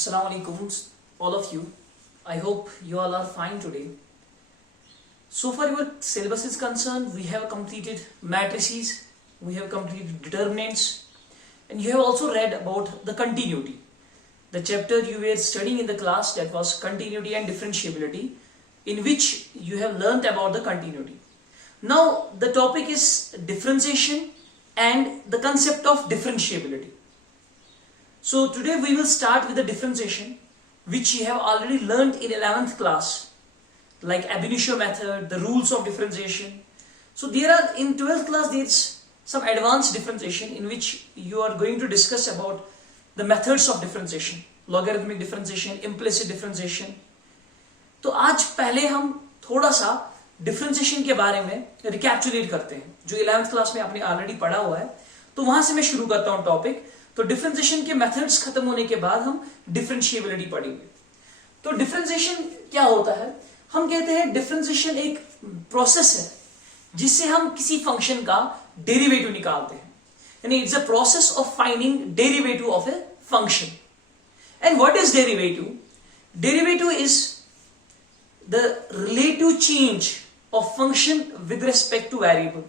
Assalamu alaikum, all of you. I hope you all are fine today. So far your syllabus is concerned, we have completed matrices, we have completed determinants, and you have also read about the continuity. The chapter you were studying in the class, that was continuity and differentiability, in which you have learnt about the continuity. Now the topic is differentiation and the concept of differentiability. So today we will start with the differentiation, which you have already learnt in 11th class, like ab initio method, the rules of differentiation. So there are in 12th class there is some advanced differentiation in which you are going to discuss about the methods of differentiation, logarithmic differentiation, implicit differentiation. तो आज पहले हम थोड़ा सा differentiation के बारे में recapitulate करते हैं, जो 11th क्लास में आपने ऑलरेडी पढ़ा हुआ है. तो वहां से मैं शुरू करता हूं टॉपिक. तो डिफरेंशिएशन के मेथड्स खत्म होने के बाद हम डिफरेंशिएबिलिटी पढ़ेंगे. तो डिफरेंशिएशन क्या होता है? हम कहते हैं डिफरेंशिएशन एक प्रोसेस है जिससे हम किसी फंक्शन का डेरिवेटिव निकालते हैं. यानी it's a process of finding derivative of a function. And what is derivative? Derivative is the relative change of function with respect to variable.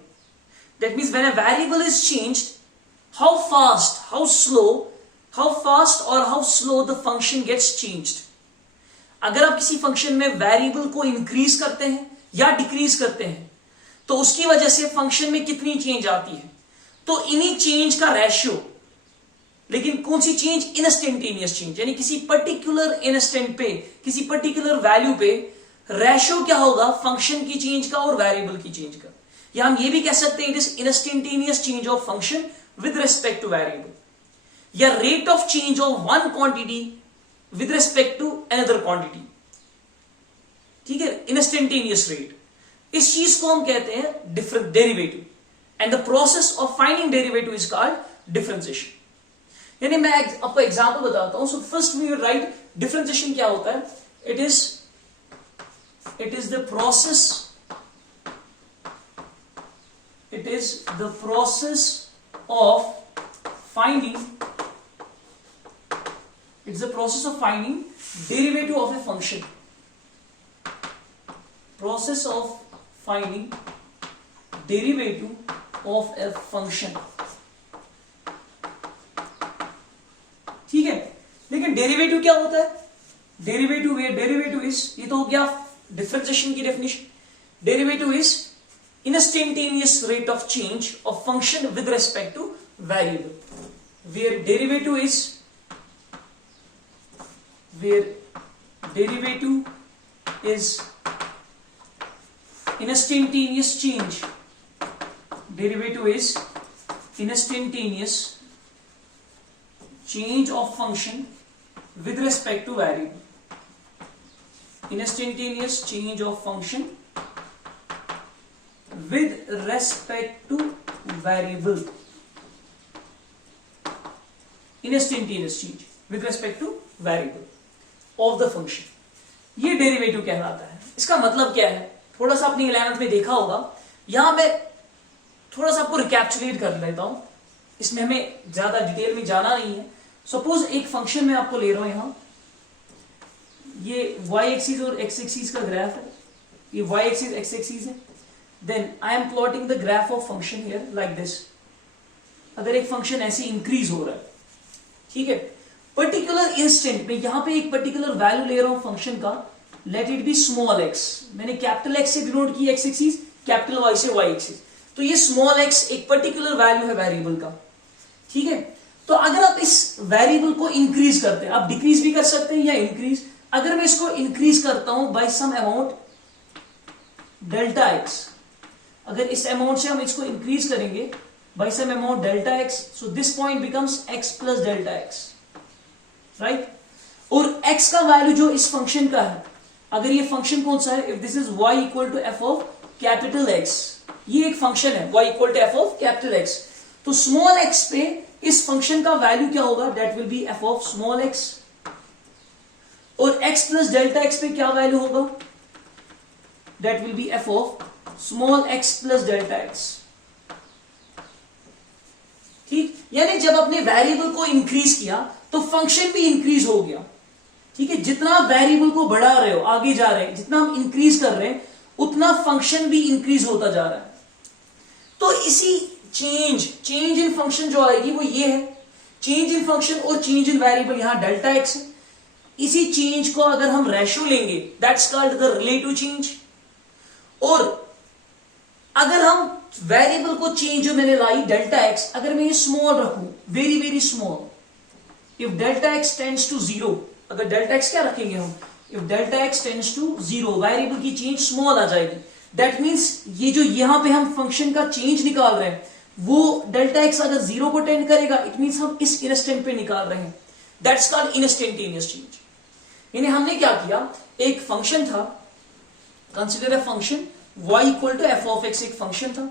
That means when a variable is changed, how fast or how slow the function gets changed. अगर आप किसी function में variable को increase करते हैं या decrease करते हैं तो उसकी वजह से फंक्शन में कितनी चेंज आती है. तो इन्हीं चेंज का रेशियो, लेकिन कौन सी चेंज? Instantaneous change. यानी किसी पर्टिकुलर इंस्टेंट पे, किसी पर्टिकुलर वैल्यू पे रेशियो क्या होगा फंक्शन की चेंज का और वेरिएबल की चेंज का. या हम ये भी कह सकते हैं it is instantaneous change of function with respect to variable, या rate of change of one quantity with respect to another quantity. ठीक है, इंस्टेंटेनियस रेट. इस चीज को हम कहते हैं different derivative. And the process of finding derivative is called differentiation. यानी मैं आपको एग्जांपल बताता हूं. So first we write differentiation क्या होता है. It is the process of finding derivative of a function. Process of finding derivative of a function. ठीक है, लेकिन डेरिवेटिव क्या होता है? डेरिवेटिव इज, ये तो हो गया डिफरेंशिएशन की definition. Derivative is instantaneous rate of change of function with respect to variable. Where derivative is instantaneous change. Derivative is instantaneous change of function with respect to variable. Instantaneous change of function with respect to variable. Instantaneous change with respect to variable of the function. ये derivative कहलाता है. इसका मतलब क्या है? थोड़ा सा अपनी 11th में देखा होगा. यहां मैं थोड़ा सा आपको रिकैप्चुलेट कर लेता हूं, इसमें हमें ज्यादा डिटेल में जाना नहीं है. सपोज एक फंक्शन में आपको ले रहा हूं. यहां ये y एक्सिस और x एक्सिस का ग्राफ है. ये y एक्सिस x एक्सिस है. Then I am plotting the graph of function here like this. अगर एक फंक्शन ऐसे इंक्रीज हो रहा है, ठीक है, पर्टिकुलर इंस्टेंट में यहां पे एक पर्टिकुलर वैल्यू ले रहा हूं फंक्शन का, late it B small x. मैंने कैपिटल x से डिनोट की x एक्सिस, कैपिटल y से y एक्सिस. तो ये स्मॉल x एक पर्टिकुलर वैल्यू है वेरिएबल का. ठीक है, तो अगर आप इस वेरिएबल को इंक्रीज करते हैं, आप डिक्रीज भी कर सकते हैं या इंक्रीज. अगर मैं इसको इंक्रीज करता हूं by some amount delta x, अगर इस अमाउंट से हम इसको इंक्रीज करेंगे by some amount delta x, so this point becomes x plus delta x, right. और x का वैल्यू जो इस फंक्शन का है, अगर ये फंक्शन कौन सा है, if this is y equal to f of capital x, ये एक फंक्शन है y equal to f of capital x. तो स्मॉल x पे इस फंक्शन का वैल्यू क्या होगा? That will be f of small x. और x प्लस डेल्टा x पे क्या वैल्यू होगा? That will be f of small x plus delta x. ठीक, यानी जब अपने वेरिएबल को इंक्रीज किया तो फंक्शन भी इंक्रीज हो गया. ठीक है, जितना वेरिएबल को बढ़ा रहे हो, आगे जा रहे हैं, जितना हम इंक्रीज कर रहे हैं उतना फंक्शन भी इंक्रीज होता जा रहा है। तो इसी चेंज इन फंक्शन जो आएगी वो ये है, चेंज इन फंक्शन और चेंज इन वेरिएबल, यहां डेल्टा एक्स है। इसी चेंज को अगर हम रेशियो लेंगे that's called the relative change. और अगर हम वेरिएबल को चेंज जो मैंने लाई डेल्टा एक्स, अगर मैं ये स्मॉल रखूं, very very small, if delta x tends to zero, अगर डेल्टा एक्स क्या रखेंगे हम, if delta x tends to zero, variable की चेंज स्मॉल आ जाएगी। दैट मीन्स ये जो यहां पे हम फंक्शन का चेंज निकाल रहे हैं वो डेल्टा एक्स अगर जीरो को टेंड करेगा, इट मीन्स हम इस इंस्टेंट पे निकाल रहे हैं, दैट्स कॉल्ड इंस्टेंटेनियस चेंज। यानी हमने क्या किया, एक फंक्शन था, consider a function y equal to f of x, एक फंक्शन था,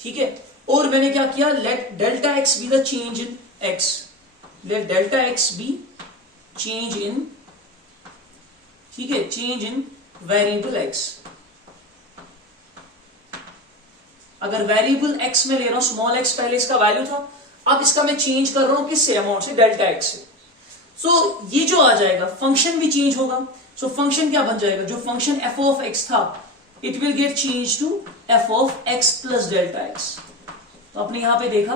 ठीक है, और मैंने क्या किया, let delta x be the change in x, let delta x be change in, ठीक है, चेंज इन वेरिएबल एक्स। अगर वेरिएबल एक्स में ले रहा हूं, स्मॉल एक्स पहले इसका वैल्यू था, अब इसका मैं चेंज कर रहा हूं किससे, अमाउंट से, डेल्टा एक्स से। सो ये जो आ जाएगा फंक्शन भी चेंज होगा। सो फंक्शन क्या बन जाएगा, जो फंक्शन एफ ऑफ एक्स था it will get change to f of x plus delta x. तो आपने यहां पे देखा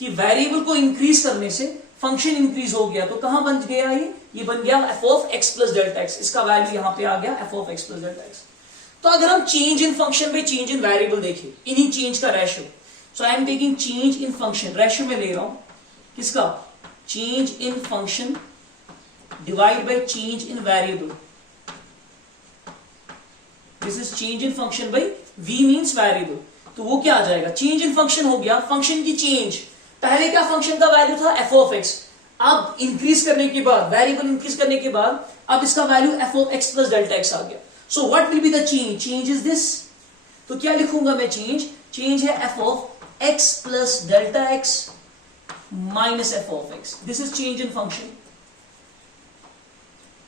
कि वेरिएबल को इंक्रीज करने से फंक्शन इंक्रीज हो गया, तो कहां बन गया ये बन गया F of x plus delta x, इसका वैल्यू यहां पे आ गया F of x plus delta x. तो अगर हम चेंज इन फंक्शन में चेंज इन वेरिएबल देखें, इन्हीं चेंज का ratio, so I am taking change in function, ratio में ले रहा हूं किसका, change in function divide by change in variable, this is change in function bye v means variable. तो वो क्या आ जाएगा, चेंज इन फंक्शन हो गया, फंक्शन की चेंज, पहले क्या फंक्शन का वैल्यू था एफ ऑफ एक्स, अब इंक्रीज करने के बाद, वेरिएबल इंक्रीज करने के बाद अब इसका value f of x plus delta x आ गया। So what will be the change, change is this, तो क्या लिखूंगा मैं, चेंज है f of x plus delta x minus f of x, this is change in function,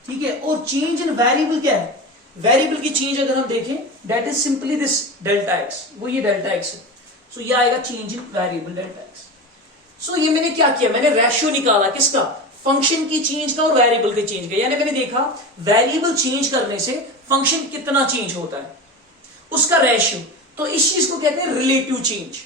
ठीक है। और चेंज इन वेरिएबल क्या है, वेरिएबल की चेंज अगर हम देखें that is simply this delta x, वो ये डेल्टा एक्स है, सो ये आएगा change in variable delta x. So ये मैंने क्या किया, मैंने रेशियो निकाला किसका, फंक्शन की चेंज का और वेरिएबल के चेंज का। यानी मैंने देखा वेरिएबल चेंज करने से फंक्शन कितना चेंज होता है, उसका रेशियो, तो इस चीज को कहते हैं रिलेटिव चेंज,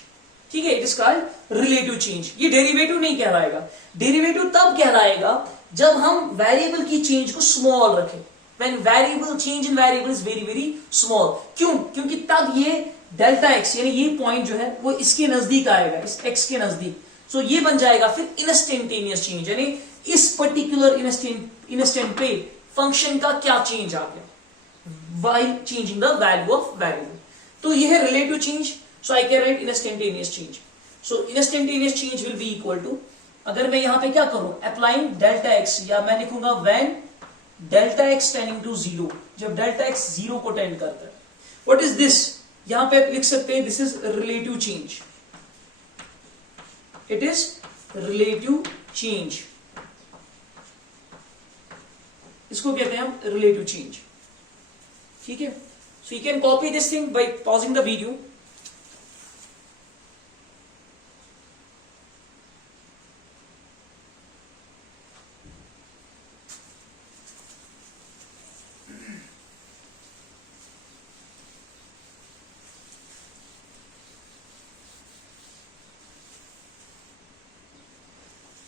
ठीक है, it is called relative change. ये डेरिवेटिव नहीं कहलाएगा, डेरिवेटिव तब कहलाएगा जब हम वेरिएबल की चेंज को स्मॉल रखें, when variable change in variable is very very small। क्यों, क्योंकि तब ये डेल्टा एक्स यानी ये पॉइंट जो है वो इसके नजदीक आएगा, इस एक्स के नजदीक, सो ये बन जाएगा फिर इंस्टेंटेनियस चेंज, यानी इस पर्टिकुलर इंस्टेंट पे फंक्शन का क्या चेंज आ गया while changing the value of variable। तो ये है relative change, so I can write instantaneous change. So instantaneous change will be equal to, अगर मैं यहां पे क्या करूं, अप्लाइंग डेल्टा एक्स, या मैं लिखूंगा when delta x tending to zero, जब डेल्टा एक्स जीरो को टेंड करता है। व्हाट इज दिस, यहां पे आप लिख सकते हैं this is relative change, it is relative change, इसको कहते हैं हम रिलेटिव चेंज, ठीक है। So you can copy this thing by pausing the video.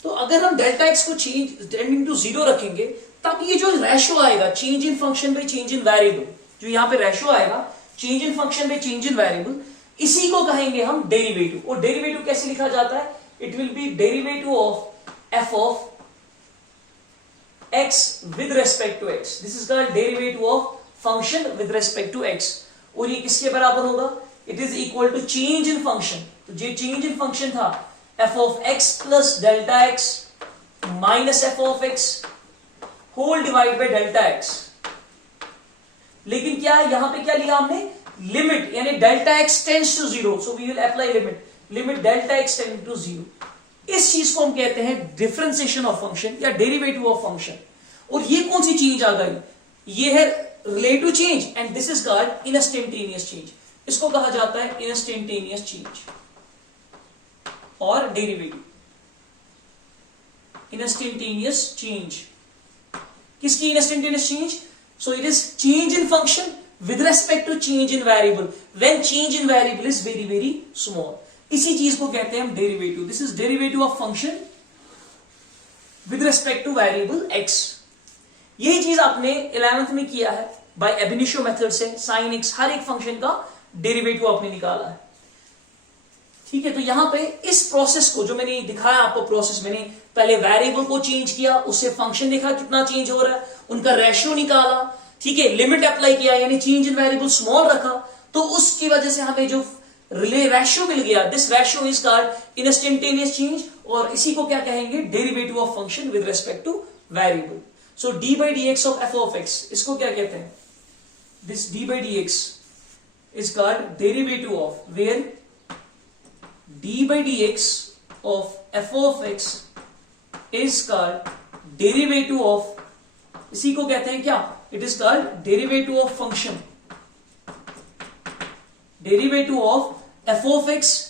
तो अगर हम डेल्टा एक्स को चेंज टेंडिंग टू जीरो रखेंगे, तब ये जो रेशियो आएगा change in function by change in variable, जो यहां पे रेशियो आएगा change in function by change in variable, इसी को कहेंगे हम डेरिवेटिव। और डेरिवेटिव कैसे लिखा जाता है, it will be derivative of f of x with respect to x, this is called derivative of function with respect to x. और ये किसके बराबर होगा, it is equal to change in function, तो जो चेंज इन फंक्शन था f of x plus delta x minus f of x whole divide by delta x. लेकिन क्या यहां पे क्या लिया हमने, लिमिट, यानी delta x tends to zero, so we will apply limit delta x tending to zero. इस चीज को हम कहते हैं डिफरेंशिएशन ऑफ फंक्शन या डेरिवेटिव ऑफ फंक्शन। और ये कौन सी चेंज आ गई, ये है relative change, and this is called instantaneous change, इसको कहा जाता है इंस्टेंटेनियस चेंज और डेरिवेटिव, इंस्टेंटेनियस चेंज, किसकी instantaneous change? So it is change in function with respect to change in variable when change in variable is very very small. इसी चीज को कहते हैं हम derivative. This is derivative of function with respect to variable x। यही चीज आपने 11th में किया है बाय एब इनिशियो मेथड से। साइन x हर एक फंक्शन का डेरिवेटिव आपने निकाला है, ठीक है। तो यहां पे इस प्रोसेस को जो मैंने दिखाया आपको प्रोसेस, मैंने पहले वेरिएबल को चेंज किया, उससे फंक्शन देखा कितना चेंज हो रहा है, उनका रेशियो निकाला, ठीक है, लिमिट अप्लाई किया यानी चेंज इन वेरिएबल स्मॉल रखा, तो उसकी वजह से हमें जो रेशियो मिल गया, this ratio is called instantaneous change, और इसी को क्या कहेंगे? Derivative of function with respect to variable. So d by d x of f of x, इसको क्या कहते हैं? This d by d x is called derivative of where d by d x of f of x is called derivative of, इसी को कहते हैं क्या? It is called derivative of function, derivative of f of x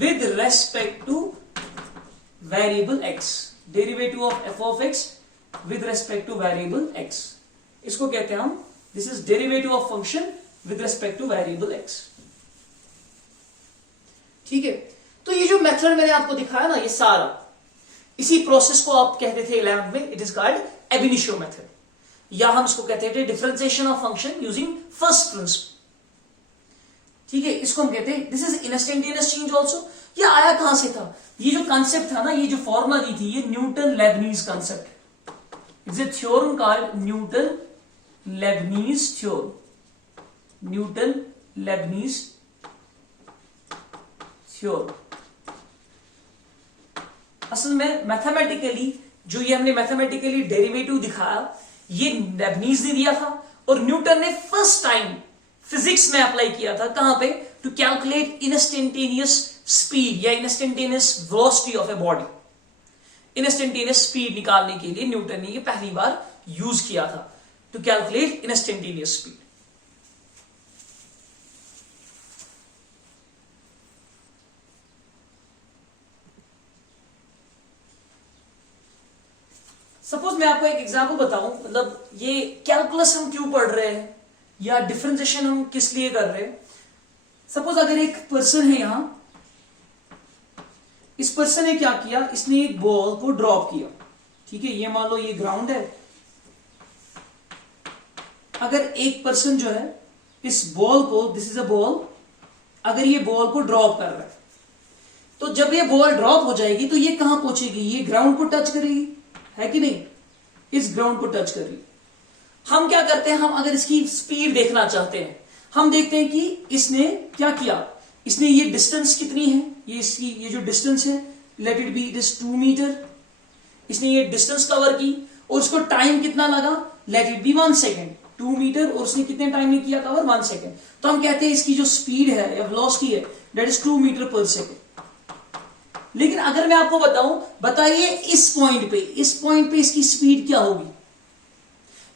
with respect to variable x, derivative of f of x with respect to variable x, इसको कहते हैं हम, this is derivative of function with respect to variable x, ठीक है। तो ये जो method मैंने आपको दिखाया ना, ये सारा इसी प्रोसेस को आप कहते थे 11th में, इट इज कॉल्ड एब इनिशियो मेथड, या हम इसको कहते थे differentiation of function using first principle, ठीक है। इसको हम कहते हैं this is instantaneous change also. ये आया कहां से था? ये जो कंसेप्ट था ना, ये जो फॉर्मूला दी थी, ये न्यूटन लेबनीज कंसेप्ट है। It's a theorem called Newton Lebanese theorem, Newton Lebanese theorem. असल में मैथमेटिकली जो ये हमने मैथमेटिकली डेरिवेटिव दिखाया, ये लेबनीज ने दिया था, और न्यूटन ने फर्स्ट टाइम फिजिक्स में अप्लाई किया था। कहां पे? टू कैलकुलेट इंस्टेंटेनियस स्पीड या instantaneous velocity of a body. Instantaneous speed निकालने के लिए न्यूटन ने ये पहली बार यूज किया था, to calculate instantaneous speed. Suppose मैं आपको एक एग्जांपल बताऊं, मतलब ये कैलकुलस हम क्यों पढ़ रहे हैं या डिफरेंशिएशन हम किस लिए कर रहे हैं। सपोज अगर एक पर्सन है यहां, इस पर्सन ने क्या किया, इसने एक बॉल को ड्रॉप किया, ठीक है, ये मान लो ये ग्राउंड है। अगर एक पर्सन जो है इस बॉल को, दिस इज अ बॉल, अगर ये बॉल को ड्रॉप कर रहा है, तो जब ये बॉल ड्रॉप हो जाएगी तो ये कहां पहुंचेगी? ये ग्राउंड को टच करेगी, है कि नहीं? इस ग्राउंड को टच कर रही। हम क्या करते हैं, हम अगर इसकी स्पीड देखना चाहते हैं, हम देखते हैं कि इसने क्या किया, इसने ये डिस्टेंस कितनी है, ये इसकी ये जो डिस्टेंस है, let it be it is 2 metre, इसने ये डिस्टेंस कवर की, और उसको टाइम कितना लगा, let it be 1 second. 2 metre और उसने कितने टाइम में किया कवर? 1 सेकेंड। तो हम कहते हैं इसकी जो स्पीड है या वेलोसिटी है, दैट इज 2 मीटर पर सेकेंड। लेकिन अगर मैं आपको बताऊं, बताइए इस पॉइंट पे इसकी स्पीड क्या होगी?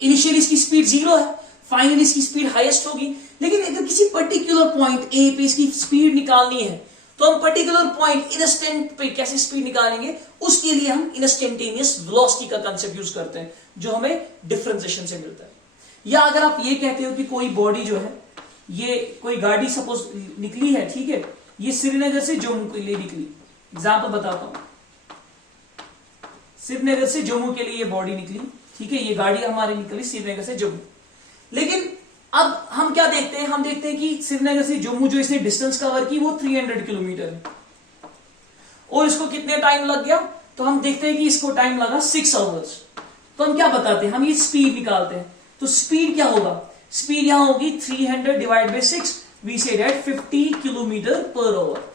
इनिशियली इसकी स्पीड 0 है, फाइनली इसकी स्पीड हाईएस्ट होगी। लेकिन अगर किसी पर्टिकुलर पॉइंट ए पे इसकी स्पीड निकालनी है, तो हम पर्टिकुलर पॉइंट इंस्टेंट पे कैसे स्पीड निकालेंगे? उसके लिए हम इंस्टेंटेनियस वेलोसिटी का कंसेप्ट यूज करते हैं, जो हमें डिफरेंशिएशन से मिलता है। या अगर आप ये कहते हो कि कोई बॉडी जो है, ये कोई गाड़ी सपोज निकली है, ठीक है, ये श्रीनगर से जम्मू के लिए निकली, एग्जाम्पल बताता हूं, श्रीनगर से जम्मू के लिए ये बॉडी निकली, ठीक है, ये गाड़ी हमारी निकली श्रीनगर से जम्मू। लेकिन अब हम क्या देखते हैं, हम देखते हैं कि श्रीनगर से जम्मू जो इसने डिस्टेंस कवर की वो 300 किलोमीटर है, और इसको कितने टाइम लग गया? तो हम देखते हैं कि इसको टाइम लगा 6 आवर्स। तो हम क्या बताते हैं, हम ये स्पीड निकालते हैं। तो स्पीड क्या होगा? स्पीड यहां होगी 300 divide by 6, we say that 50 kilometre per hour.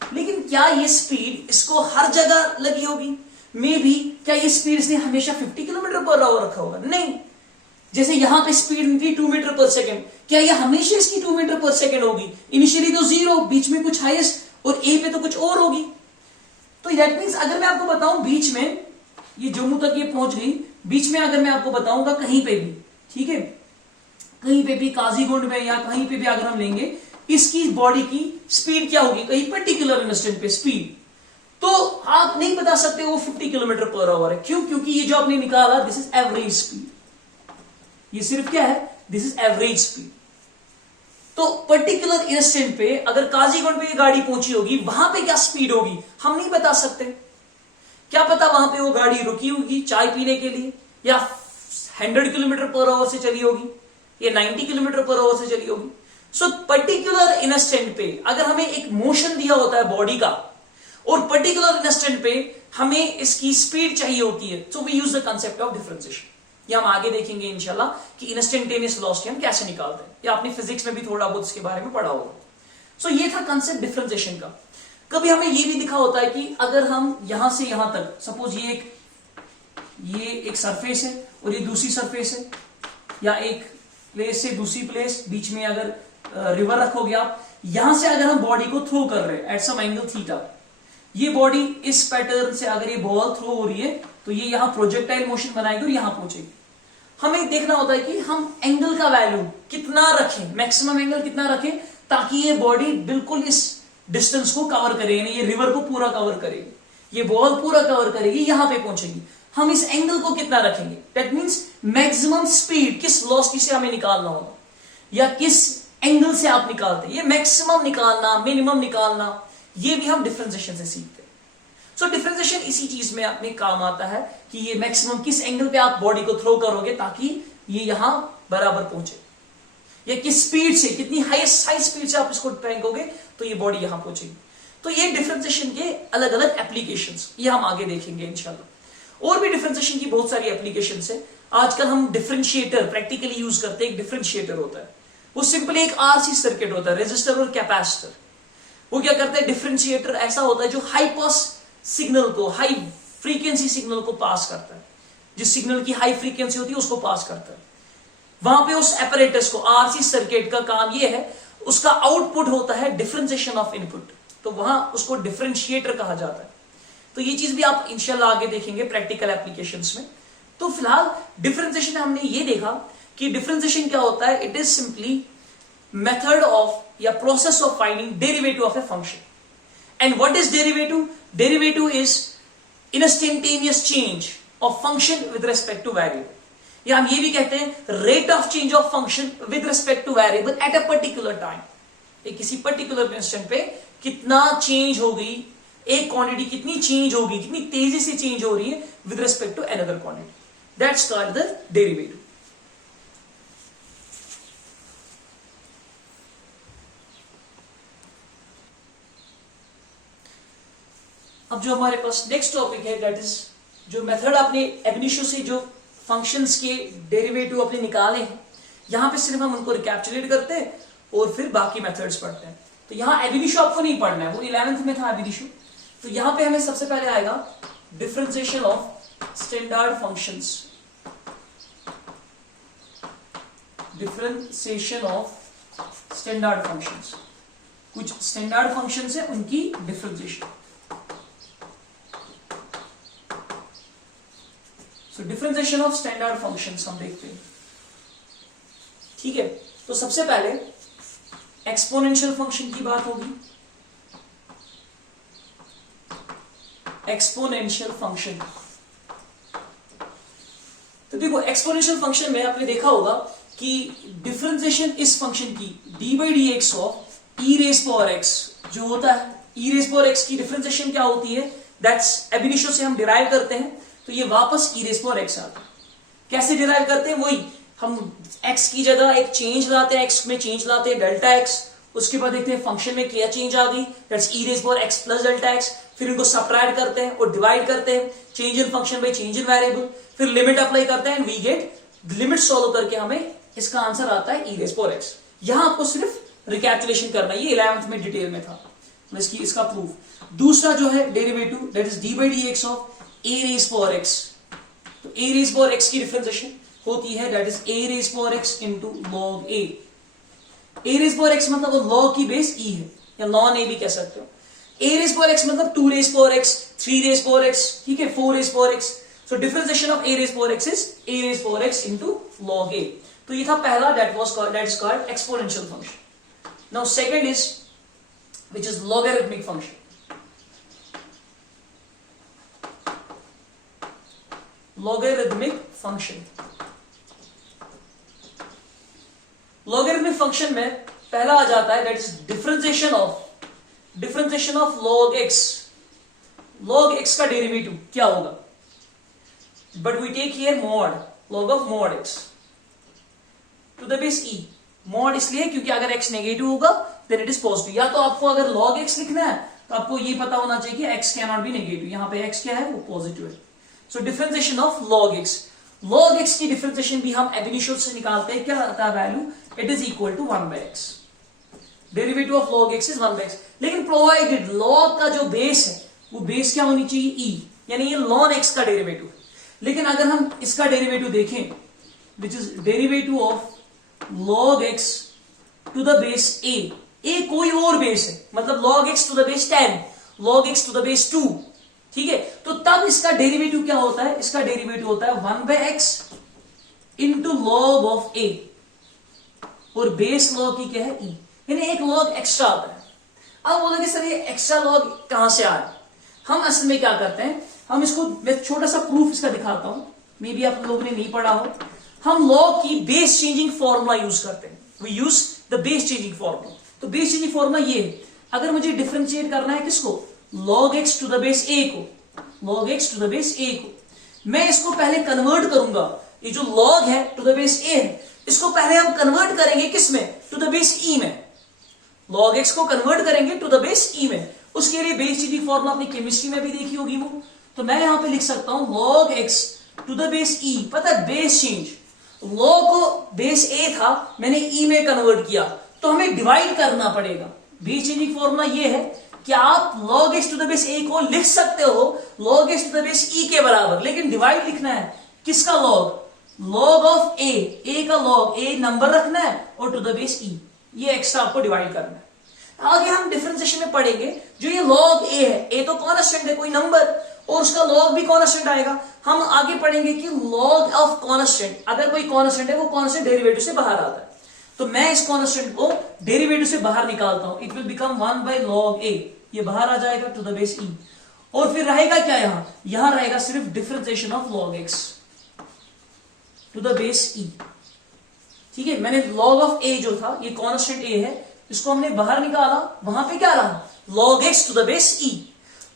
लेकिन क्या ये स्पीड इसको हर जगह लगी होगी? मे बी। क्या ये स्पीड इसने हमेशा 50 किलोमीटर पर आवर रखा होगा? नहीं। जैसे यहां पे स्पीड निकली 2 मीटर पर सेकेंड, क्या ये हमेशा इसकी 2 मीटर पर सेकेंड होगी? इनिशियली तो 0, बीच में कुछ हाईएस्ट, और ए पे तो कुछ और होगी। तो दैट मीन्स अगर मैं आपको बताऊं बीच में ये जम्मू तक ये पहुंच गई, बीच में अगर मैं आपको बताऊंगा कहीं पे भी, ठीक है, कहीं पे भी काजीगुंड में या कहीं पे भी अगर हम लेंगे, इसकी बॉडी की स्पीड क्या होगी कहीं पर्टिकुलर इंस्टेंट पे स्पीड, तो आप नहीं बता सकते वो 50 किलोमीटर पर आवर है। क्यों? क्योंकि ये जो आपने निकाला दिस इज एवरेज स्पीड, ये सिर्फ क्या है, दिस इज एवरेज स्पीड। तो पर्टिकुलर इंस्टेंट पे अगर काजीगुंड पे ये गाड़ी पहुंची होगी, वहां पे क्या स्पीड होगी हम नहीं बता सकते। क्या पता वहां पे वो गाड़ी रुकी होगी चाय पीने के लिए, या 100 किलोमीटर पर आवर से चली होगी, या 90 किलोमीटर पर आवर से चली होगी। सो पर्टिकुलर इंस्टेंट पे अगर हमें एक मोशन दिया होता है बॉडी का, और पर्टिकुलर इंस्टेंट पे हमें इसकी स्पीड चाहिए होती है, so we use the concept of differentiation. ये हम आगे देखेंगे इंशाल्लाह कि इंस्टेंटेनियस वेलोसिटी हम कैसे निकालते हैं, या आपने फिजिक्स में भी थोड़ा बहुत इसके बारे में पढ़ा होगा। सो ये था कंसेप्ट डिफरेंशिएशन का। कभी हमें ये भी दिखा होता है कि अगर हम यहां से यहां तक, सपोज ये एक सरफेस है और ये दूसरी सरफेस है, या एक प्लेस से दूसरी प्लेस, बीच में अगर रिवर रखोगे आप, यहां से अगर हम बॉडी को थ्रो कर रहे हैं एट सम एंगल थीटा, ये बॉडी इस पैटर्न से अगर ये बॉल थ्रो हो रही है तो ये यहां प्रोजेक्टाइल मोशन बनाएगी और यहां पहुंचेगी। हमें देखना होता है कि हम एंगल का वैल्यू कितना रखें, मैक्सिमम एंगल कितना रखें, ताकि ये बॉडी बिल्कुल इस डिस्टेंस को कवर करे, यानी ये रिवर को पूरा कवर करेगी, ये बॉल पूरा कवर करेगी, यहां पे पहुंचेगी। हम इस एंगल को कितना रखेंगे, दैट मींस मैक्सिमम स्पीड किस वेलोसिटी से हमें निकालना होगा, या किस एंगल से आप निकालते हैं, ये मैक्सिमम निकालना, मिनिमम निकालना, ये भी हम डिफरेंशिएशन से सीखते हैं। सो डिफरेंशिएशन इसी चीज में अपने काम आता है कि ये मैक्सिमम किस एंगल पे आप बॉडी को थ्रो करोगे ताकि ये यहां बराबर पहुंचे, या किस स्पीड से, कितनी हाई स्पीड से आप इसको फेंकोगे तो ये बॉडी यहां पहुंचेगी। तो ये डिफरेंशिएशन के अलग अलग एप्लीकेशंस, ये हम आगे देखेंगे इंशाल्लाह। और भी डिफरेंशिएशन की बहुत सारी एप्लीकेशंस है। आजकल हम डिफरेंशिएटर प्रैक्टिकली यूज करते हैं। एक डिफरेंशिएटर होता है, वो सिंपली एक आरसी सर्किट होता है, रेजिस्टर और कैपेसिटर। वो क्या करता है, डिफरेंशिएटर ऐसा होता है जो हाई पास सिग्नल को, हाई फ्रीक्वेंसी सिग्नल को पास करता है, जिस सिग्नल की हाई फ्रीक्वेंसी होती है उसको पास करता है। वहां पे उस एपरेटस को, आरसी सर्किट का काम ये है, उसका आउटपुट होता है डिफरेंशिएशन ऑफ इनपुट, तो वहां उसको डिफरेंशिएटर कहा जाता है। तो ये चीज भी आप इंशाल्लाह आगे देखेंगे प्रैक्टिकल एप्लीकेशंस में। तो फिलहाल डिफरेंशिएशन हमने ये देखा कि डिफरेंशिएशन क्या होता है, it is simply method of या process of finding derivative of a function. And what is derivative? Derivative is instantaneous change of function with respect to variable, या हम ये भी कहते हैं rate of change of function with respect to variable at a particular time. एक किसी particular instant पे कितना चेंज हो गई, एक क्वांटिटी कितनी चेंज होगी, कितनी तेजी से चेंज हो रही है with respect to another quantity, that's called the derivative. अब जो हमारे पास नेक्स्ट टॉपिक है, दैट इज जो मेथड आपने एब इनिशियो से जो फंक्शंस के डेरिवेटिव अपने निकाले हैं, यहां पे सिर्फ हम उनको रिकैप्चुलेट करते हैं और फिर बाकी मेथड्स पढ़ते हैं। तो यहां एब इनिशियो आपको नहीं पढ़ना है, वो 11th में था एब इनिशियो। तो यहां पे हमें सबसे पहले आएगा differentiation of standard functions, differentiation of standard functions. कुछ स्टैंडर्ड फंक्शंस है उनकी differentiation. So differentiation of standard functions हम देखते हैं, ठीक है। तो सबसे पहले एक्सपोनेंशियल फंक्शन की बात होगी। एक्सपोनेंशियल फंक्शन, तो देखो एक्सपोनेंशियल फंक्शन में आपने देखा होगा कि डिफरेंशिएशन इस फंक्शन की d by d x of e raise power x जो होता है, ई रेज पावर एक्स की डिफरेंशिएशन क्या होती है, दैट्स एब इनिशियो से हम डिराइव करते हैं, तो ये वापस ई रेज पावर एक्स आता है। कैसे डिराइव करते हैं, वही हम x की जगह एक चेंज लाते हैं, x में चेंज लाते हैं डेल्टा x, उसके बाद देखते हैं फंक्शन में क्या चेंज आ गई, that's e raise power x plus delta x। फिर इनको सबट्रैक्ट करते हैं और डिवाइड करते हैं, change in function by change in variable, फिर लिमिट अप्लाई करते हैं and we get limit solve करके हमें इसका आंसर आता है ई रेज पावर x। यहां आपको सिर्फ रिकैप्चुलेशन करना है, ये 11th में डिटेल में था, इसका प्रूफ। दूसरा जो है derivative, that is d by d x of a raise power x। तो ए रेज पावर x की डिफरेंशिएशन होती है that is a raise power x into log a। A raise power x मतलब वो log की base e है, या ln a भी कह सकते हो। ए रेज पावर x मतलब 2 raise power x, 3 raise power x, ठीक है, 4 raise power x। So differentiation of a raise power x is a raise power x into log a। तो ये था पहला, that is called exponential function. Now second is which is logarithmic function. Logarithmic function. Logarithmic function में पहला आ जाता है that is differentiation of log x। log x का डेरिवेटिव क्या होगा, but we take here mod, log of mod x to the base e। Mod इसलिए क्योंकि अगर x नेगेटिव होगा देन इट इज पॉजिटिव। या तो आपको अगर log x लिखना है तो आपको ये पता होना चाहिए कि x can not be negative, यहां पे x क्या है वो पॉजिटिव है। So differentiation of log x। log x की डिफरेंशिएशन भी हम ab initio से निकालते हैं, क्या आता है value, it is equal to 1/x। Derivative of log x is 1/x। लेकिन प्रोवाइडेड log का जो बेस है वो बेस क्या होनी चाहिए, e, यानी ये ln x का डेरिवेटिव। लेकिन अगर हम इसका डेरिवेटिव देखें which is derivative of log x to the base a कोई और बेस है, मतलब log x to the base 10, log x to the base 2, ठीक है, तो तब इसका डेरिवेटिव क्या होता है, इसका डेरिवेटिव होता है 1/x into log of a, और बेस log की क्या है e, यानी एक log एक्स्ट्रा आता है। अब बोलोगे सर ये एक्स्ट्रा log कहां से आया, हम असल में क्या करते हैं, हम इसको, मैं छोटा सा प्रूफ इसका दिखाता हूं, मे बी आप लोगों ने नहीं पढ़ा हो। हम log की बेस चेंजिंग फॉर्मूला यूज करते हैं, we use the base changing formula. तो बेस चेंजिंग फॉर्मूला ये है, अगर मुझे डिफरेंशिएट करना है किसको, log x to the base a को, log x to the base a को, मैं इसको पहले कन्वर्ट करूंगा, ये जो log है टू द बेस a है, इसको पहले हम कन्वर्ट करेंगे किसमें, टू द बेस e में। log x को कन्वर्ट करेंगे टू द बेस e में, उसके लिए बेस चेंजिंग फॉर्मूला अपनी केमिस्ट्री में भी देखी होगी वो। तो मैं यहां पे लिख सकता हूं log x to the base e, पता है बेस चेंज, log को बेस a था, मैंने e में कन्वर्ट किया, तो हमें डिवाइड करना पड़ेगा। बेस चेंजिंग फॉर्मूला ये है कि आप log x to the base a को लिख सकते हो log x to the base e के बराबर, लेकिन डिवाइड लिखना है किसका log, log ऑफ a का log, a नंबर रखना है और टू द बेस e, ये एक्स्ट्रा आपको डिवाइड करना है। आगे हम डिफरेंशिएशन में पढ़ेंगे, जो ये log a है, a तो कांस्टेंट है कोई नंबर, और उसका log भी कांस्टेंट आएगा। हम आगे पढ़ेंगे कि log ऑफ कांस्टेंट, अगर कोई कांस्टेंट है वो कांस्टेंट डेरिवेटिव से बाहर आता है, तो मैं इस कांस्टेंट को डेरिवेटिव से बाहर निकालता हूं, it will become 1/log a, ये बाहर आ जाएगा टू द बेस e, और फिर रहेगा क्या, यहां रहेगा सिर्फ differentiation of log x to the base e, ठीक है। मैंने log ऑफ a जो था, ये कांस्टेंट a है, इसको हमने बाहर निकाला, वहां पे क्या रहा, log x to the base e,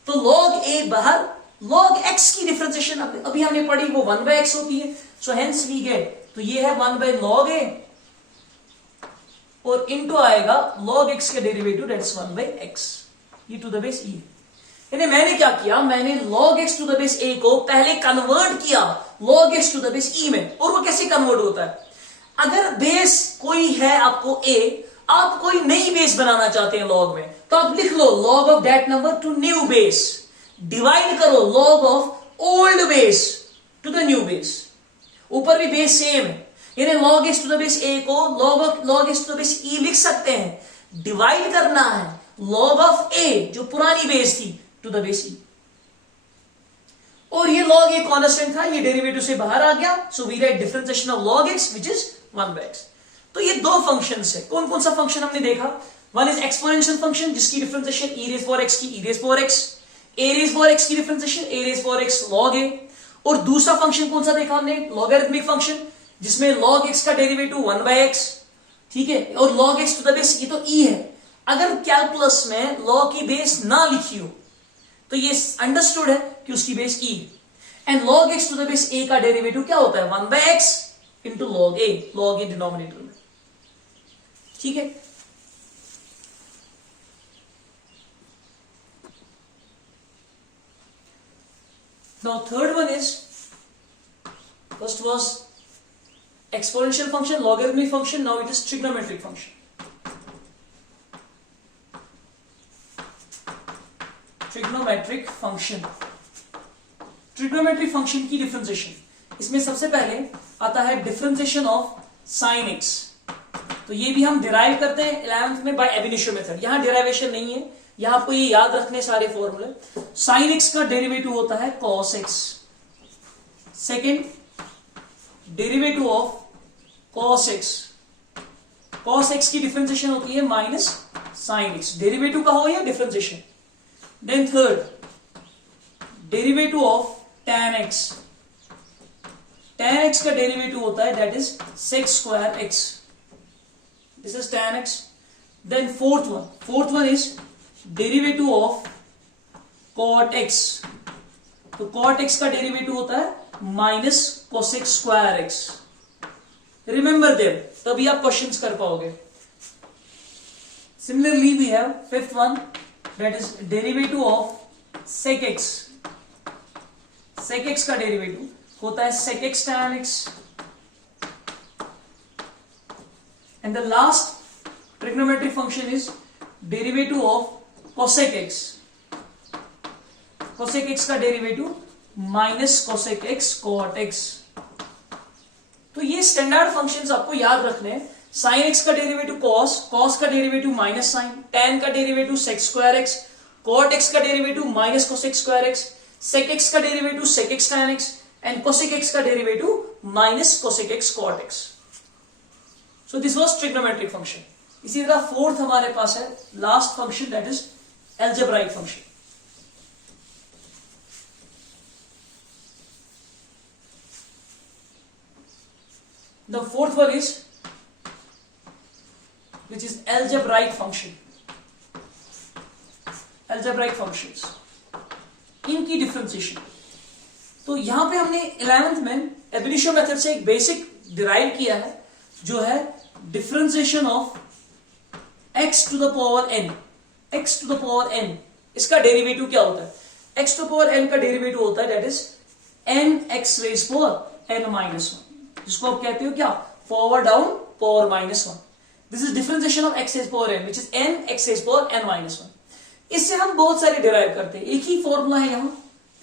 तो log a बाहर, log x की डिफरेंशिएशन अभी हमने पढ़ी वो 1/x होती है, सो हेंस वी गेट, तो ये है 1/log a और इनटू आएगा log x के डेरिवेटिव दैट्स 1/x, ये टू द बेस e। यानी मैंने क्या किया, मैंने log x to the base a को पहले कन्वर्ट किया log x to the base e में। और वो कैसे कन्वर्ट होता है, अगर बेस कोई है आपको a, आप कोई नई बेस बनाना चाहते हैं log में, तो आप लिख लो log of that number to new base, divide करो log of old base to the new base, ऊपर भी बेस सेम है, यानी log x to the base a को log x to the base e लिख सकते हैं, डिवाइड करना है log ऑफ a जो पुरानी बेस थी टू द बेस e, और ये log a कांस्टेंट था, ये डेरिवेटिव से बाहर आ गया, so we write differentiation of log x which is 1/x। तो ये दो फंक्शंस है, कौन कौन सा फंक्शन हमने देखा, वन इज एक्सपोनेंशियल फंक्शन जिसकी differentiation e rays power x की e rays power x, a rays power x की differentiation a rays power x log a, और दूसरा फंक्शन कौन सा देखा हमने, लॉगरिथमिक फंक्शन जिसमें log x का डेरिवेटिव 1/x, ठीक है, और log x to the base, ये तो e है। अगर कैलकुलस में log की बेस ना लिखी हो तो ये अंडरस्टूड है कि उसकी बेस e है, and log x to the base a का डेरिवेटिव क्या होता है, 1/x into log a, log a denominator में, ठीक है। Now third one is, first was exponential function, logarithmic function, now it is trigonometric function. Trigonometric function, trigonometric function की differentiation, इसमें सबसे पहले आता है डिफरेंशिएशन ऑफ sin x, तो ये भी हम डिराइव करते हैं 11th में बाय ab initio मेथड, यहां डिराइवेशन नहीं है, यहां आपको ये याद रखने सारे फॉर्मूले। sin x का डेरिवेटिव होता है cos x, second derivative of cos x, cos x की डिफरेंशिएशन होती है माइनस sin x, डेरिवेटिव का हो या differentiation. Then third derivative of tan x, tan x का डेरिवेटिव होता है that is sec square x. This is tan x. Then fourth one is derivative of cot x. तो cot x का derivative होता है minus cosec square x. Remember them, तभी आप questions कर पाओगे. Similarly we have fifth one, that is derivative of sec x. Sec x का derivative होता है sec x tan x. And the last trigonometric function is derivative of cosec x. Cosec x का derivative minus cosec x cot x. तो ये standard functions आपको याद रखने हैं. sin x का डेरिवेटिव cos का डेरिवेटिव माइनस sin, tan का derivative sec square x, cot x का derivative minus cosec square x, sec x का derivative sec x tan x, and cosec x का derivative minus cosec x cot x. So this was trigonometric function. इसी तरह fourth हमारे पास है last function that is algebraic function. The fourth one is which is algebraic function. Algebraic functions, इनकी differentiation. तो यहां पे हमने 11th में एबेनिशो मेथड से एक बेसिक डिराइव किया है जो है differentiation of x to the power n. x to the power n इसका डेरिवेटिव क्या होता है? x to the power n का डेरिवेटिव होता है that is n x raise power n minus 1, जिसको आप कहते हो क्या? Power down power minus 1. This is differentiation of x raise power n which is n x raise power n minus 1. इससे हम बहुत सारे डिराइव करते हैं. एक ही फॉर्मूला है यहाँ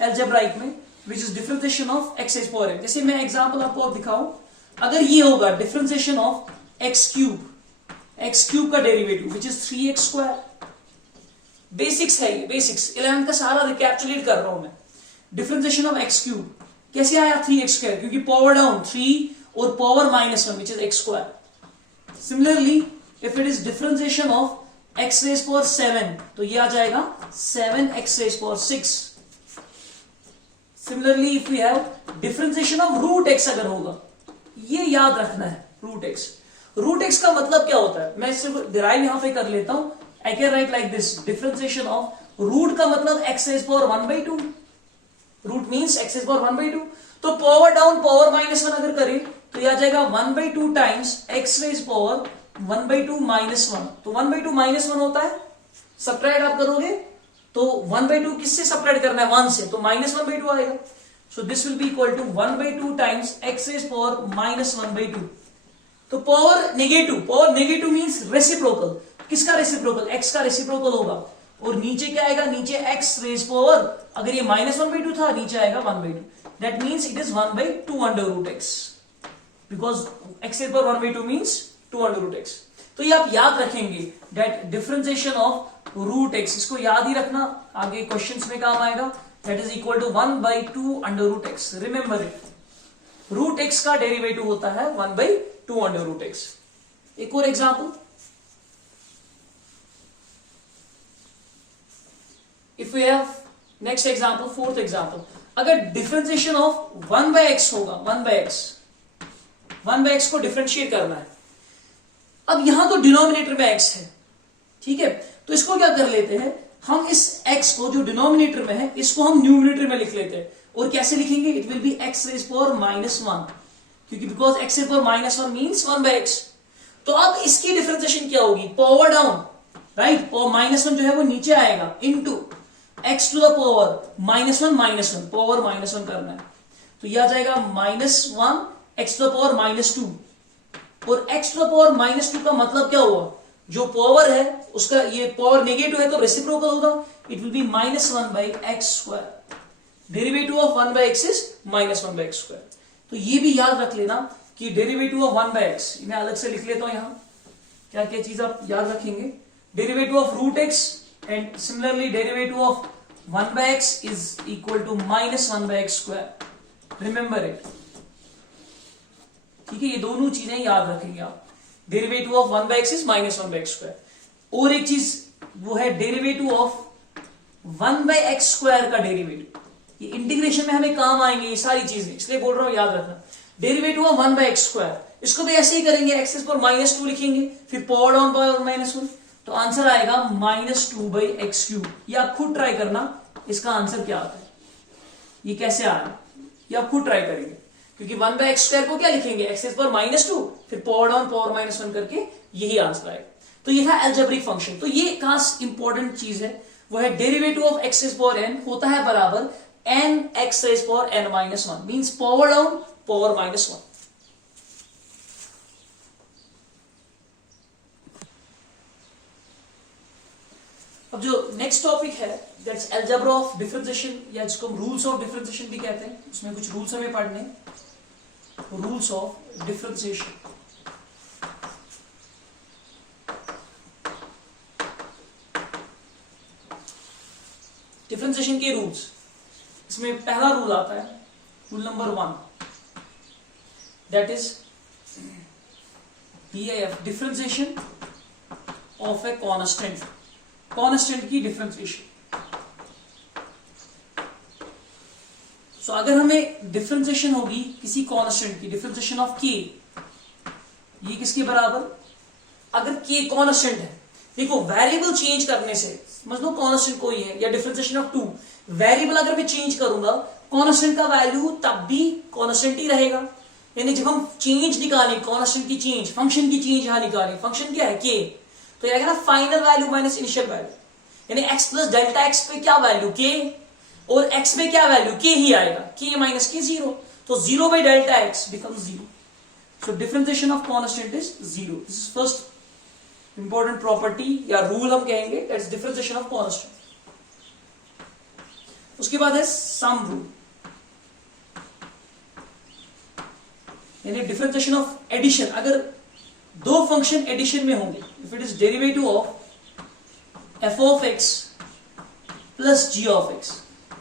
एल्जेब्राइक में which is differentiation of x raise power n. जैसे मैं एग्जांपल आपको दिखाऊं, अगर ये होगा डिफरेंशिएशन ऑफ x क्यूब का derivative which is 3x square. Basics है ये, बेसिक्स 11th का सारा रिकैप्चुलेट कर रहा हूं मैं. डिफरेंशिएशन ऑफ x क्यूब कैसे आया 3x स्क्वायर? क्योंकि पावर डाउन 3 और power minus 1 which is x square. Similarly if it is differentiation of x raise power 7 तो ये आ जाएगा 7x raise power 6. Similarly if we have differentiation of root x अगर होगा, ये याद रखना है रूट x. रूट x का मतलब क्या होता है? मैं सिर्फ डिराइव यहां पे कर लेता हूं. I can write like this, differentiation of root का मतलब x raise power 1/2. Root means x raise power 1/2. तो पावर डाउन पावर माइनस 1 अगर करें तो यह आ जाएगा 1/2 times x raise power 1/2 minus 1. तो 1/2 माइनस 1 होता है. सब्ट्रैक्ट आप करोगे तो 1/2 किससे सब्ट्रैक्ट करना है? 1 से, तो माइनस 1/2 आएगा. So this will be equal to 1/2 times x raised power minus 1/2. तो पावर नेगेटिव मींस रेसिप्रोकल. किसका रेसिप्रोकल? x का रेसिप्रोकल होगा. और नीचे क्या आएगा? नीचे x रेज पावर, अगर ये माइनस 1/2 था, नीचे आएगा 1/2. That means it is 1/2 under root x, because x raise power 1/2 means 2 under root x. तो ये आप याद रखेंगे that differentiation of root x. इसको याद ही रखना, आगे क्वेश्चंस में काम आएगा. That is equal to 1/2 under root x. Remember it. Root x का डेरिवेटिव होता है 1/2 under root x. एक और example, if we have next example, fourth example, अगर डिफरेंशिएशन ऑफ 1/x होगा, 1/x को डिफरेंशिएट करना है. अब यहां तो डिनोमिनेटर में x है, ठीक है, तो इसको क्या कर लेते हैं हम, इस x को जो डिनोमिनेटर में है इसको हम न्यूमिनेटर में लिख लेते हैं. और कैसे लिखेंगे? It will be x raise power minus 1, क्योंकि because x raise power minus 1 means 1/x. तो अब इसकी डिफरेंशिएशन क्या होगी? Power down, right, power minus 1 जो है वो नीचे आएगा into x to the power minus 1 power minus 1 करना है. तो यह आ जाएगा -1 x टू द पावर -2. और x टू द पावर -2 का मतलब क्या हुआ? जो पावर है उसका, ये पावर नेगेटिव है तो रेसिप्रोकल होगा. It will B -1/x square. Derivative of 1/x is -1/x square. तो ये भी याद रख लेना कि डेरिवेटिव ऑफ 1/x, मैं अलग से लिख लेता हूं यहां क्या क्या चीज आप याद रखेंगे. Derivative of root x and similarly derivative of 1/x is equal to -1/x square. Remember it, ठीक है, ये दोनों चीजें याद रखेंगे आप. Derivative of 1/x is -1/x square. और एक चीज वो है डेरिवेटिव ऑफ 1/x स्क्वायर का डेरिवेटिव. ये इंटीग्रेशन में हमें काम आएंगे ये सारी चीजें, इसलिए बोल रहा हूं याद रखना. डेरिवेटिव ऑफ 1/x², इसको भी ऐसे ही करेंगे, x⁻² लिखेंगे, फिर पावर डाउन पावर -1, तो आंसर आएगा -2/x³। ये आप खुद ट्राई करना, इसका आंसर क्या आता है, ये कैसे आ रहा है, ये आप खुद ट्राई करेंगे, क्योंकि 1/x² को क्या लिखेंगे, x⁻², फिर पावर डाउन पावर -1 करके यही आंसर आएगा। तो ये था एल्जेब्रिक फंक्शन। तो ये खास इंपॉर्टेंट चीज है, वो है डेरिवेटिव ऑफ x⁻n होता है बराबर n(x⁻n-1), means power down power -1। अब जो नेक्स्ट टॉपिक है दैट्स अलजेब्रा ऑफ डिफरेंशिएशन, या जिसको हम रूल्स ऑफ डिफरेंशिएशन भी कहते हैं। उसमें कुछ रूल्स हमें पढ़ने, रूल्स ऑफ डिफरेंशिएशन। डिफरेंशिएशन के रूल्स, इसमें पहला रूल आता है, rule number 1, that is DIF, differentiation of a constant, constant की डिफरेंशिएशन। सो अगर हमें डिफरेंशिएशन होगी किसी कांस्टेंट की, डिफरेंशिएशन ऑफ k, ये किसके बराबर, अगर k कांस्टेंट है, देखो वेरिएबल चेंज करने से, समझ लो कांस्टेंट कोई है, या डिफरेंशिएशन ऑफ 2, वेरिएबल अगर मैं चेंज करूंगा, कांस्टेंट का वैल्यू तब भी कांस्टेंट ही रहेगा। यानी जब हम चेंज निकालें, कांस्टेंट की चेंज, फंक्शन की चेंज यहां निकालें, फंक्शन क्या है k, तो आएगा ना final value minus initial value, यानी x प्लस डेल्टा x पे क्या वैल्यू k, और x में क्या वैल्यू k ही आएगा, k माइनस k 0, तो 0/डेल्टा x becomes 0। So differentiation of constant is 0। This is first important property या रूल हम कहेंगे, दैट्स डिफरेंशिएशन ऑफ कांस्टेंट। उसके बाद है सम रूल, यानी डिफरेंशिएशन ऑफ एडिशन। अगर दो फंक्शन एडिशन में होंगे, if it is derivative of f of x plus g of x,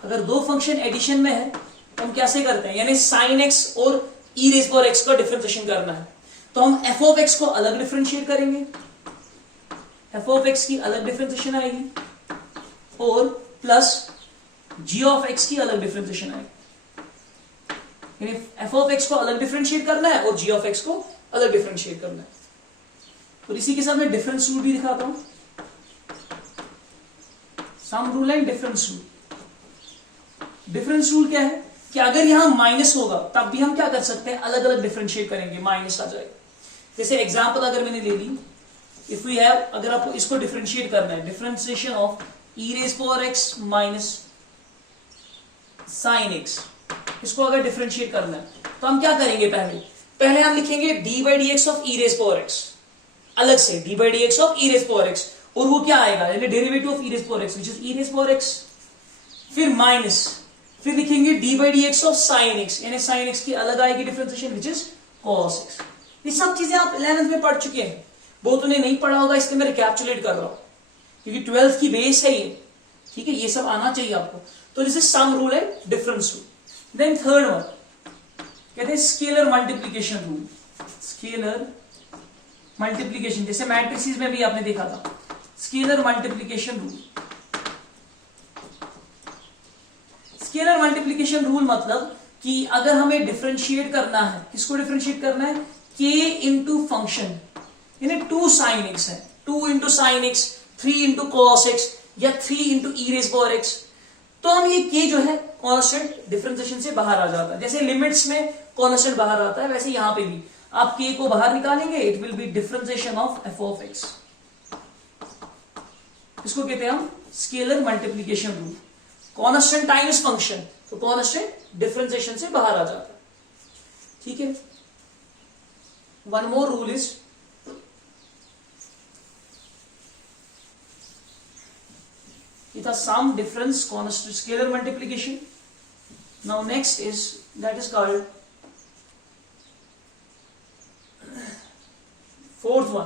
अगर दो फंक्शन एडिशन में है तो हम कैसे करते हैं, यानी sin x और e रेज़ पावर x का डिफरेंशिएशन करना है, तो हम f ऑफ x को अलग डिफरेंशिएट करेंगे, f ऑफ x की अलग डिफरेंशिएशन आएगी, और प्लस g ऑफ x की अलग डिफरेंशिएशन आएगी। यानी f ऑफ x को अलग डिफरेंशिएट करना है और g ऑफ x को अलग डिफरेंशिएट करना है। और इसी के साथ मैं डिफरेंस रूल भी दिखाता हूं, सम rule and difference rule. Difference rule क्या है कि अगर यहां माइनस होगा तब भी हम क्या कर सकते हैं, अलग अलग डिफरेंशिएट करेंगे, माइनस आ जाएगा। जैसे एग्जांपल अगर मैंने ले ली, इफ वी हैव, अगर आपको इसको डिफरेंशिएट करना है, differentiation of e rays power x minus sin x, इसको अगर डिफरेंशिएट करना है तो हम क्या करेंगे, पहले हम लिखेंगे d/dx of e rays power x, अलग से d/dx of e rays power x, और वो क्या आएगा, यानी derivative of e rays power x, which is e rays power x, फिर माइनस, फिर लिखेंगे d/dx ऑफ sin x, यानी sin x की अलग आएगी differentiation, which is cos x। ये सब चीजें आप 11th में पढ़ चुके हैं, बहुत उन्हें नहीं पढ़ा होगा, इसलिए मैं रिकैप्चुलेट कर रहा हूं, क्योंकि 12th की बेस है ये, ठीक है, ये सब आना चाहिए आपको। तो this is sum rule and difference rule. Then third one कहते हैं scalar multiplication rule. Scalar multiplication, जैसे मैट्रिसेस में भी आपने देखा था, scalar multiplication rule. Scalar multiplication rule मतलब कि अगर हमें डिफरेंशिएट करना है, किसको डिफरेंशिएट करना है, k इंटू फंक्शन, यानी 2 sin x है, 2 into sine x, 3 into cos x, या 3 इंटू ई रेज़ पावर x, तो हम ये k जो है कांस्टेंट डिफरेंशिएशन से बाहर आ जाता है। जैसे लिमिट्स में कांस्टेंट बाहर आता है, वैसे यहां पे भी आप k को बाहर निकालेंगे, it will B differentiation of f of x। इसको कहते हैं हम scalar multiplication rule. Constant times function, तो कांस्टेंट डिफरेंशिएशन से बाहर आ जाता है, ठीक है। वन मोर रूल इज, ये था sum difference constant scalar multiplication. Now next is, that is called fourth one,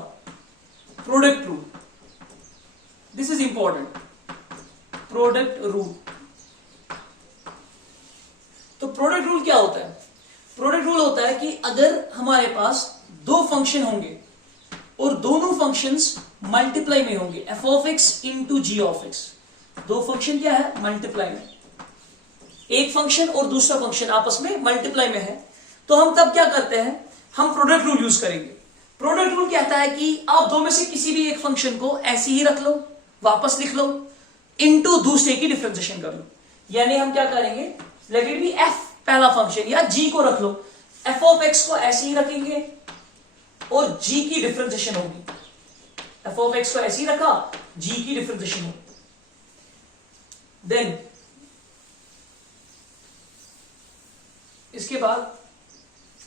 product rule. This is important, product rule. तो प्रोडक्ट रूल क्या होता है, प्रोडक्ट रूल होता है कि अगर हमारे पास दो फंक्शन होंगे और दोनों फंक्शंस मल्टीप्लाई में होंगे, f of x into g of x, दो फंक्शन क्या है, मल्टीप्लाई में, एक फंक्शन और दूसरा फंक्शन आपस में मल्टीप्लाई में है, तो हम तब क्या करते हैं, हम प्रोडक्ट रूल यूज करेंगे। प्रोडक्ट रूल कहता है कि आप दो में से किसी भी एक फंक्शन को ऐसे ही रख लो, वापस लिख लो, इनटू दूसरे की डिफरेंशिएशन कर लो। यानी हम क्या करेंगे, लेट इट बी एफ पहला फंक्शन, या जी को रख लो, एफ ऑफ एक्स को ऐसे ही रखेंगे और जी की डिफरेंशिएशन होगी। एफ ऑफ एक्स को ऐसे ही रखा, जी की डिफरेंशिएशन होगी। देन इसके बाद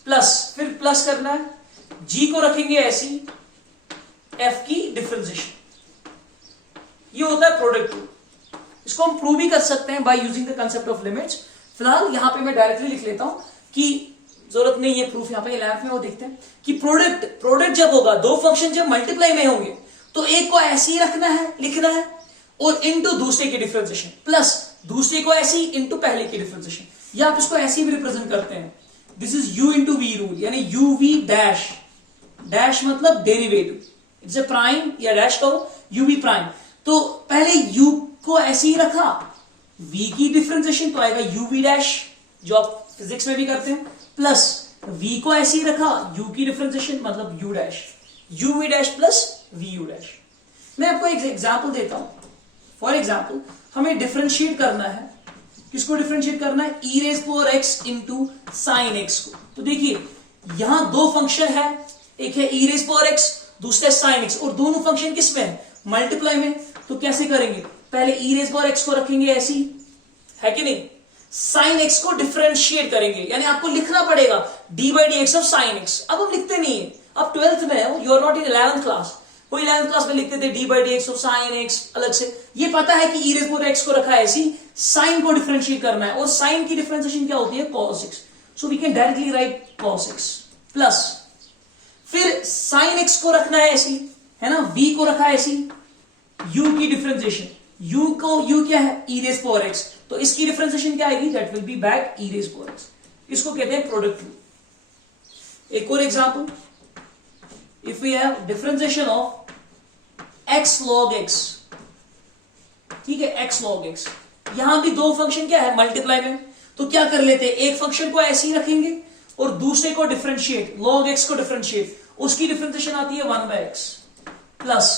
प्लस, फिर प्लस करना है, जी को रखेंगे ऐसी, एफ की डिफरेंशिएशन। ये होता है प्रोडक्ट रूल। इसको हम प्रूव भी कर सकते हैं by using the concept of limits. फिलहाल यहां पे मैं डायरेक्टली लिख लेता हूं कि जरूरत नहीं है प्रूफ, यहां पे 11 में वो देखते हैं कि प्रोडक्ट जब होगा, दो फंक्शन जब मल्टीप्लाई में होंगे तो एक को ऐसे ही रखना है, लिखना है, और इनटू दूसरे की डिफरेंशिएशन, प्लस दूसरे को ऐसे ही इनटू पहले की डिफरेंशिएशन। या आप इसको ऐसे भी रिप्रेजेंट करते हैं, this is u into v rule, यानी यू वी डैश, डैश मतलब डेरिवेटिव, इट्स ए प्राइम या डैश कहो, यू वी प्राइम। तो पहले u को ऐसे ही रखा, v की डिफरेंशिएशन तो आएगा u v डैश, जो आप फिजिक्स में भी करते हैं, प्लस v को ऐसे ही रखा, u की डिफरेंशिएशन मतलब u dash, u v dash plus v u dash. मैं आपको एक एग्जांपल देता हूं। फॉर एग्जाम्पल हमें डिफरेंशिएट करना है, किसको डिफरेंशिएट करना है, e raise power x into sine x को। तो देखिए यहां दो फंक्शन है, एक है e रेज पावर x, दूसरा है साइन एक्स, और दोनों फंक्शन किस में है, मल्टीप्लाई में। तो कैसे करेंगे, पहले e रेज पावर x को रखेंगे ऐसी, है कि नहीं, साइन एक्स को डिफरेंशिएट करेंगे, यानी आपको लिखना पड़ेगा d by d x of sine x. अब हम लिखते नहीं है, अब 12th में हो, you are not in 11th class. कोई 11th क्लास में लिखते थे d by d x of sine x अलग से। ये पता है कि ई रेज पावर एक्स को रखा है ऐसी, साइन को डिफरेंशिएट करना है, और साइन की डिफरेंशिएशन क्या होती है, cos x। So we can directly write cos x plus, फिर साइन एक्स को रखना है ऐसी, है ना, v को रखा है ऐसी, u की डिफरेंशिएशन, u क्या है, e रेज पावर x, तो इसकी डिफरेंशिएशन क्या आएगी, that will be back e raise power x। इसको कहते हैं प्रोडक्ट रूल। एक और example, if we have differentiation of x log x, ठीक है, x log x, यहां भी दो फंक्शन क्या है, मल्टीप्लाई में, तो क्या कर लेते हैं, एक फंक्शन को ऐसे ही रखेंगे और दूसरे को डिफरेंशिएट, log x को डिफरेंशिएट, उसकी डिफरेंशिएशन आती है 1/x, प्लस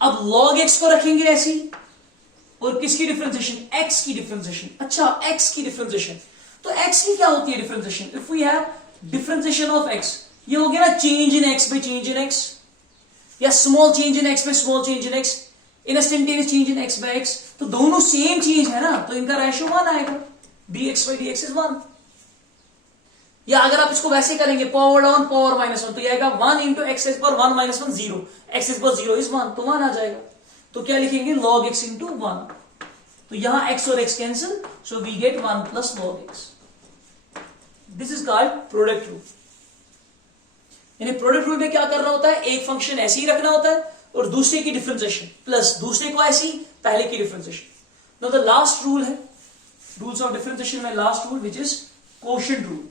अब log x को रखेंगे ऐसी, और किसकी डिफरेंशिएशन, x की डिफरेंशिएशन। अच्छा, x की डिफरेंशिएशन, तो x की क्या होती है differentiation, if we have differentiation of x, ये हो गया ना change in x by change in x, या small change in x by small change in x, instantaneous change in x by x, तो दोनों सेम चीज है ना, तो इनका रेशियो 1 आएगा, dx बाय dx इज 1। या अगर आप इसको वैसे करेंगे, पावर डाउन पावर -1, तो ये आएगा 1 into x is power 1 -1 0, x is power 0 is 1, तो 1 आ जाएगा। तो क्या लिखेंगे, log x इंटू 1, तो यहां x और x cancel, so we get 1 plus log x। This is called product rule. यानी प्रोडक्ट रूल में क्या करना होता है, एक फंक्शन ऐसे ही रखना होता है और दूसरे की डिफरेंशिएशन, प्लस दूसरे को ऐसी, पहले की differentiation. Now the last rule है, रूल्स ऑफ डिफरेंशिएशन में last rule which is quotient rule.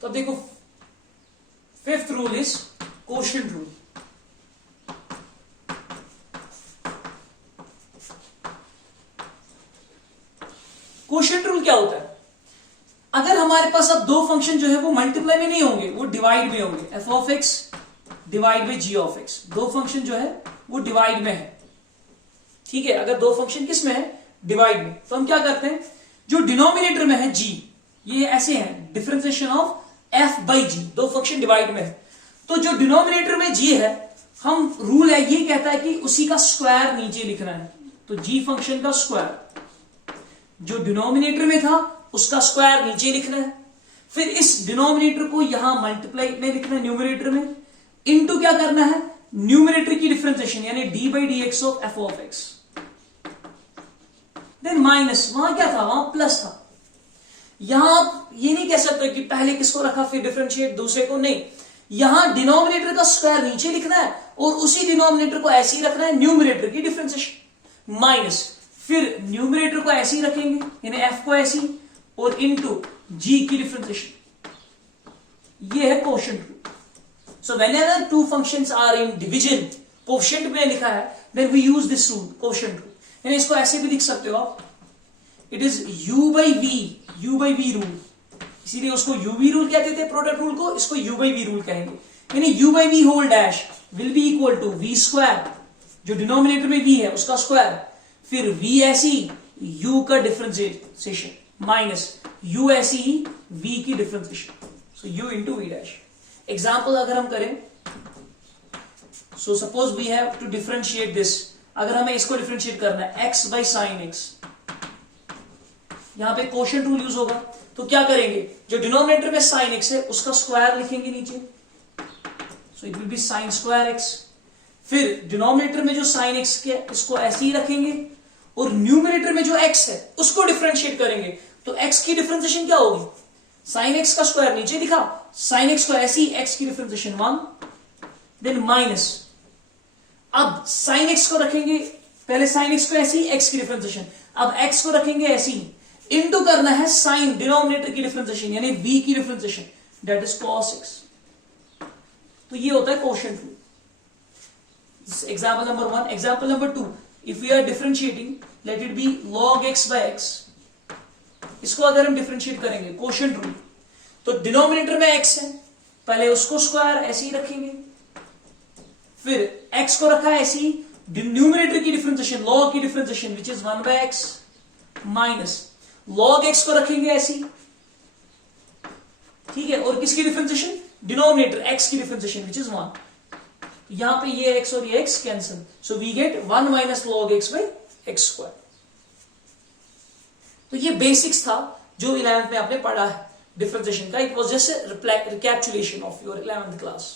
तो देखो, fifth rule is quotient rule. Quotient rule क्या होता है, अगर हमारे पास अब दो फंक्शन जो है वो मल्टीप्लाई में नहीं होंगे, वो डिवाइड में होंगे, f of x divide by g of x, दो फंक्शन जो है वो डिवाइड में है, ठीक है। अगर दो फंक्शन किस में है, डिवाइड में, तो हम क्या करते हैं, जो डिनोमिनेटर में है जी, ये ऐसे है डिफरेंशिएशन ऑफ एफ बाई जी, दो फंक्शन डिवाइड में है, तो जो डिनोमिनेटर में जी है, हम रूल है ये कहता है कि उसी का स्क्वायर नीचे लिखना है, तो जी फंक्शन का स्क्वायर जो डिनोमिनेटर में था उसका स्क्वायर नीचे लिखना है, फिर इस डिनोमिनेटर को यहां मल्टीप्लाई में लिखना है न्यूमरेटर में, इनटू क्या करना है, न्यूमरेटर की डिफरेंशिएशन यानी d by d x of f of x, then minus, वहां क्या था, वहां प्लस था। यहां आप ये नहीं कह सकते कि पहले किसको रखा फिर डिफरेंशिएट दूसरे को, नहीं, यहां डिनोमिनेटर का स्क्वायर नीचे लिखना है और उसी डिनोमिनेटर को ऐसे ही रखना है, न्यूमरेटर की डिफरेंशिएशन माइनस, फिर न्यूमरेटर को ऐसे ही रखेंगे यानी एफ को ऐसी, और इनटू जी की डिफरेंशिएशन, ये है quotient rule. So whenever two functions are in division, quotient में लिखा है, then we use this rule, quotient rule. यानी इसको ऐसे भी लिख सकते हो आप, it is u by v rule, इसीलिए उसको uv रूल कहते थे प्रोडक्ट रूल को, इसको u by v रूल कहेंगे। यानी u by v whole dash will be equal to v square, जो डिनोमिनेटर में v है उसका स्क्वायर, फिर v ऐसी u का डिफरेंशिएशन माइनस u ऐसी ही v की differentiation, so u into v dash. Example अगर हम करें, so suppose we have to differentiate this, अगर हमें इसको डिफरेंशिएट करना है x बाई साइन एक्स, यहां पे क्वोशिएंट रूल यूज होगा, तो क्या करेंगे, जो डिनोमिनेटर में साइन एक्स है उसका स्क्वायर लिखेंगे नीचे, so it will B sine square x, फिर डिनोमिनेटर में जो साइन एक्स के इसको ऐसे ही रखेंगे, और न्यूमिनेटर में जो x है उसको डिफरेंशिएट करेंगे, तो x की डिफरेंशिएशन क्या होगी, साइन एक्स का स्क्वायर नीचे लिखा, साइन एक्स को ऐसे ही x की डिफरेंशिएशन 1, देन माइनस, अब साइन एक्स को रखेंगे, पहले साइन एक्स को ऐसे ही x की डिफरेंशिएशन, अब x को रखेंगे ऐसे ही, इनटू करना है साइन डिनोमिनेटर की डिफरेंशिएशन यानी v की differentiation, that is cos x। तो ये होता है quotient rule. Example number 1। Example number 2, if we are differentiating, let it be log x by x, इसको अगर हम डिफरेंशिएट करेंगे क्वोशिएंट रूल, तो डिनोमिनेटर में x है, पहले उसको स्क्वायर ऐसे ही रखेंगे, फिर x को रखा है ऐसे ही, न्यूमिनेटर की डिफरेंशिएशन log की differentiation which is 1 by x, minus log x को रखेंगे ऐसी, ठीक है, और किसकी डिफरेंशिएशन, डिनोमिनेटर x की डिफरेंशिएशन विच इज 1, यहां पे ये x और ये x cancel, so we get 1 minus log x by x square. तो ये बेसिक्स था जो 11th में आपने पढ़ा है डिफरेंशिएशन का, it was just recapitulation of your 11th class.